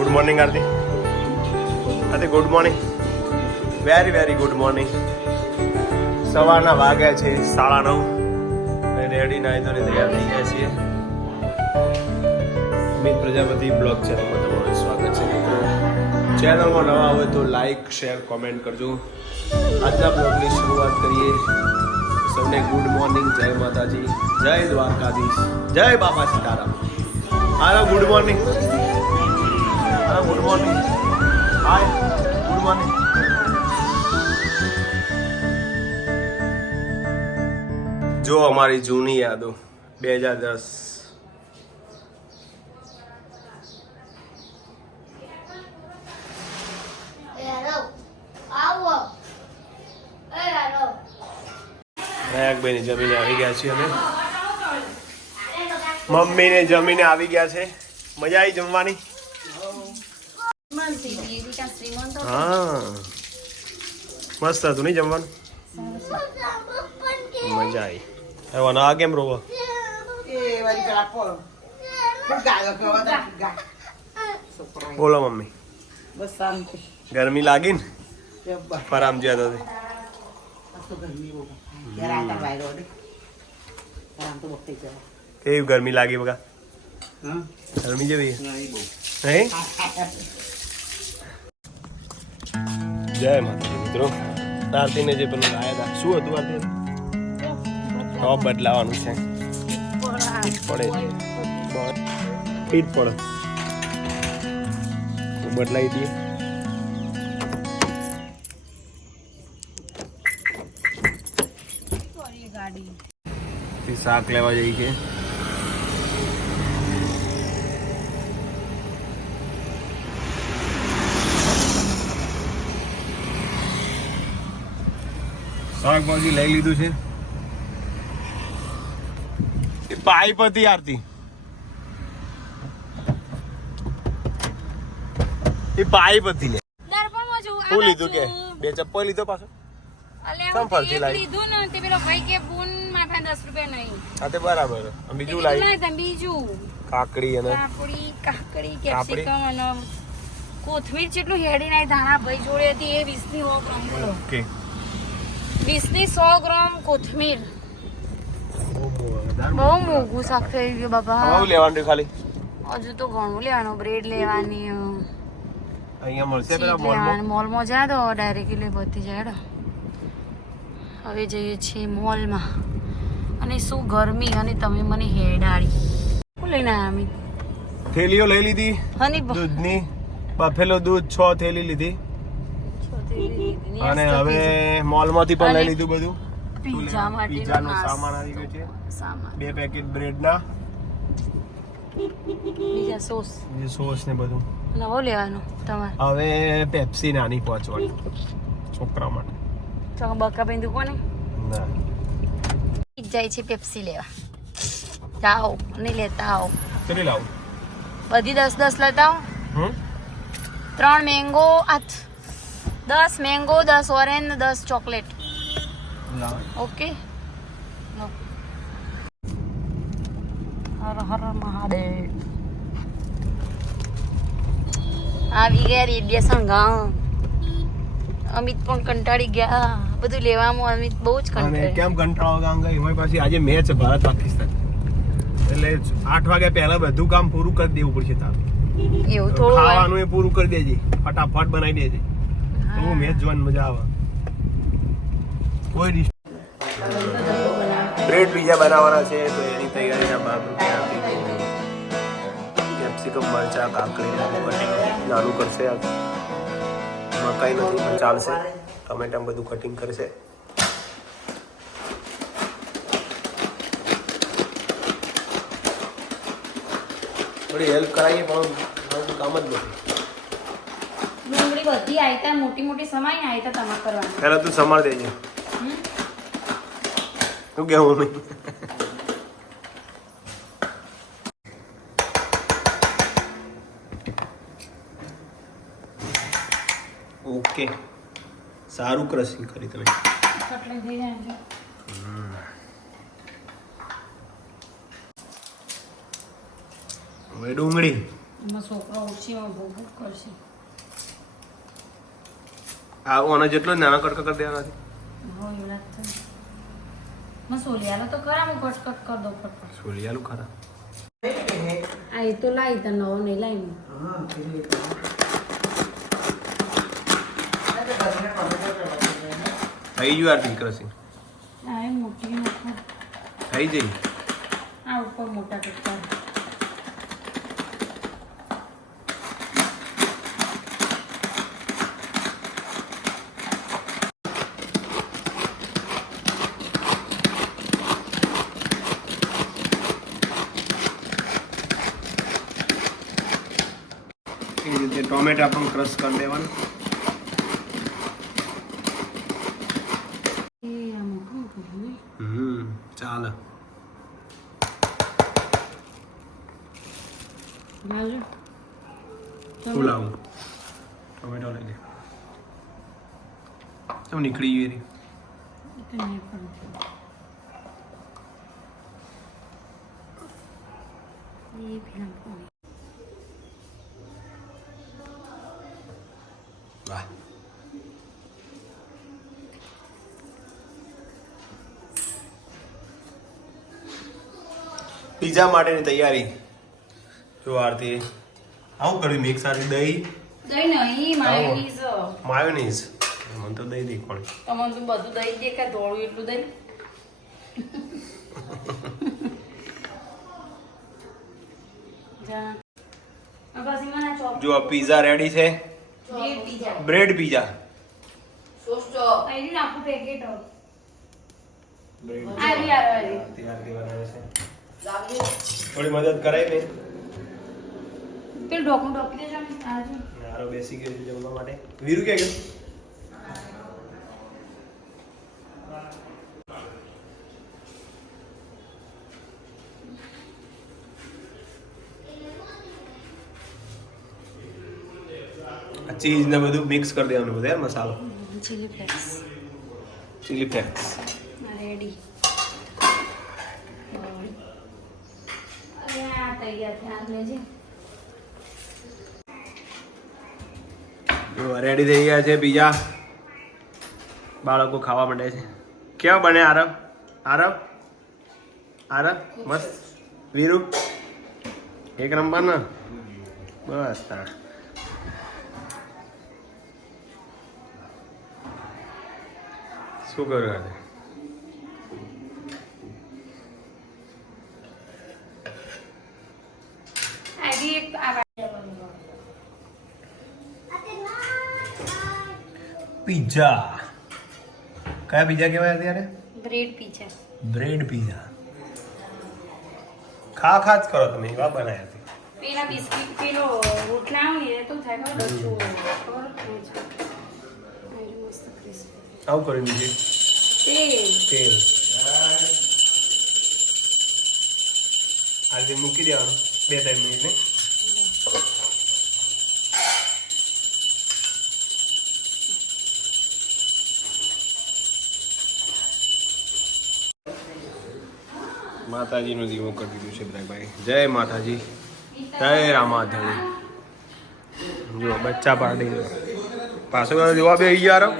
Good morning Aarti Aarti good morning very very good morning સવારના વાગ્યા છે, સાડા નવ. રેડી નાઈ તો તૈયાર થઈ ગયા છીએ. અમિત પ્રજાપતિ બ્લોગ ચેનલમાં તમારું સ્વાગત છે, મિત્રો. ચેનલમાં નવા હોય તો લાઈક શેર કોમેન્ટ કરજો. આજના બ્લોગની શરૂઆત કરીએ. સૌને ગુડ મોર્નિંગ જય માતાજી, જય દ્વારકાધીશ, જય Bapa Sitaram. Hello good morning hello good morning. Hi good morning. જો અમારી જૂની યાદો, બે હજાર દસ. નાયકભાઈની જમીને આવી ગયા છીએ અમે. મમ્મીને જમીને આવી ગયા છે. મજા આવી જમવાની? હા. મસ્ત હતું નહીં જમવાનું? મજા આવી. હવે ના કેમ રોવો? બોલો મમ્મી. બસ શાંતિ. ગરમી લાગી ને? ફરામ જ્યાં તો ગરમી બહુ. ત્યારે આ તાર વાયરો દે આરામ તો બપતે જવા કેવી ગરમી લાગી બગા ગરમી જેવી હે. જય માતાજી મિત્રો. આરતીને જે પેલું લાયા હતા શું હતું આરતી? ટોપ બદલાવાનું છે. પડે. ફીટ પડે. બદલાઈ દઈએ. શાક લેવા જઈ કે? શાકભાજી લઈ લીધું છે. પાઇપ હતી આરતી. એ પાઇપ હતી. લે દર્પણમાં જોઉં, આ શું લીધું કે? બે ચપ્પલ લીધો પાછો? લાવી? લીધું ને તે પેલો ભાઈ કે બુન માથા પાસે દસ રૂપિયા નહીં. હા તે બરાબર. બીજું લાવી બીજું. કાકડી અને? કાકડી કાકડી? કેપ્સિકમ અને કોથમીર જેટલું હેડી નાઈ ધાણા ભાઈ જોડે હતી એ વીસની સો ઓકે. વીસની સો ગ્રામ કોથમીર બહુ મોંઘું શાક થઈ ગયું બાબા હવે લેવાનું ખાલી હજુ તો ઘણું લેવાનું બ્રેડ લેવાની અહીંયા મળશે પેલા મોલમાં મોલમાં જા તો ડાયરેક્ટલી બધી જાય હવે જઈએ છીએ મોલમાં અને શું ગરમી અને તમે મને હેડાડી શું લઈને આવ્યા અમિત થેલીઓ લઈ લીધી દૂધની બફેલો દૂધ છ થેલી લીધી અને હવે મોલમાંથી પણ લઈ લીધું બધું. પીઝા માટે પીઝાનો સામાન આવી ગયો છે. સામાન. બે પેકેટ બ્રેડના બીજા સોસ સોસ ને બધું. નવો લેવાનો તમારે. હવે પેપ્સી નાની પહોંચવાની છોકરા માટે. તો બકા ભાઈ કોને? ના. જાય છે પેપ્સી લેવા. જાઓ અને લેતા આવો કેટલી લાવું? બધી દસ દસ લેતા આવો. હમ? ત્રણ મેંગો આઠ. દસ મેંગો દસ ઓરેન્જ દસ ચોકલેટ ઓકે હર હર મહાદેવ. આવી ગયા રેડિયેશન ગામ. અમિત પણ કંટાળી ગયા. બધું લેવામાં અમિત બહુ જ કંટાળી. કેમ કંટાળો ગામ ગઈ એમાં પાછી આજે મેચ છે ભારત પાકિસ્તાન. એટલે આઠ વાગ્યા પહેલા બધું કામ પૂરું કરી દેવું પડશે તારું. એવું થોડું. ખાવાનું એ પૂરું કરી દેજે. ફટાફટ બનાવી દેજે. તો મેચ જોવાની મજા આવે. કોઈ બ્રેડ પીઝા બનાવવાના છે, તો એની તૈયારીના આપી કેપ્સિકમ, મરચા, કાકડી નાનું કરશે મકાઈ નથી, પણ ચાલશે. ટમેટા બધું કટિંગ કરશે. થોડી હેલ્પ કરાવીએ પણ કામ જ નથી. ડુંગળી બધી આયતા મોટી મોટી સમાઈ આયતા તમારે કરવાની. પહેલા તું સમાર દેજે તું કેવું નહીં? ઓકે. સારું ક્રશિંગ કરી તમે. કટલે થઈ જાય હવે ડુંગળી. એમાં છોકરો ઓછી ભૂખ કરશે. આ ઓનો જેટલો નાનો કટકો કરી દેવાનો છે. મસોલિયાનો તો. ખરા હું કટ કટ કર દો ફટફટ. સોલિયાલો ખરા. આ એ તો લાવી તો નવો નહીં ટોમેટો થઈ ગયું આ મોટી થઈ જઈ આ ઉપર મોટા કટકા એ રીતે ટોમેટા પણ ક્રશ કરી દેવાનું. હમ ચાલે. લાવું? ટોમેટો લઈ નીકળી ગઈ નહીં પડતું એ પેલા પાણી વાહ પીઝા માટેની તૈયારી. જો આરતી આવું કર્યું મિક્સ આરતી દહીં. દહીં નહીં માયોનીઝ. માયોનીઝ. મને તો દહીં કોણ તમને તો બધું દહીં દેખાય ધોળું એટલું દહીં. જો. આ પીઝા રેડી છે. Bread pizza. થોડી મદદ કરાય ને. બેસી ગયો છે જમવા માટે. વીરુ કે ગયો? ચીઝ ને બધું મિક્સ કરી દેવાનું બધું યાર મસાલો chilli flakes chilli flakes ready ready થઈ ગયા છે બીજા બાળકો ખાવા માંડે છે. કેવા બને આરબ? આરબ? આરબ? મસ્ત. વીરુ? એક નંબર ને બસ તાર શું કર્યું આજે પિઝા કયા પિઝા કહેવાય અત્યારે? બ્રેડ પિઝા બ્રેડ પિઝા ખા ખા જ કરો તમે એવા બનાવ્યા છે. પેલા બિસ્કિટ પેલો રોટલા આવે ને તો થાય ખબર? આવું કરી દીધી તેલ. આજે મૂકી દેવાનું. બે ત્રણ મિનિટ ને. માતાજીનું દીવો કરી દીધું છે બ્રેકભાઈ જય માતાજી. જય રામાધણી. જો બચ્ચા પાર્ટી પાછો દીવા બે ગયા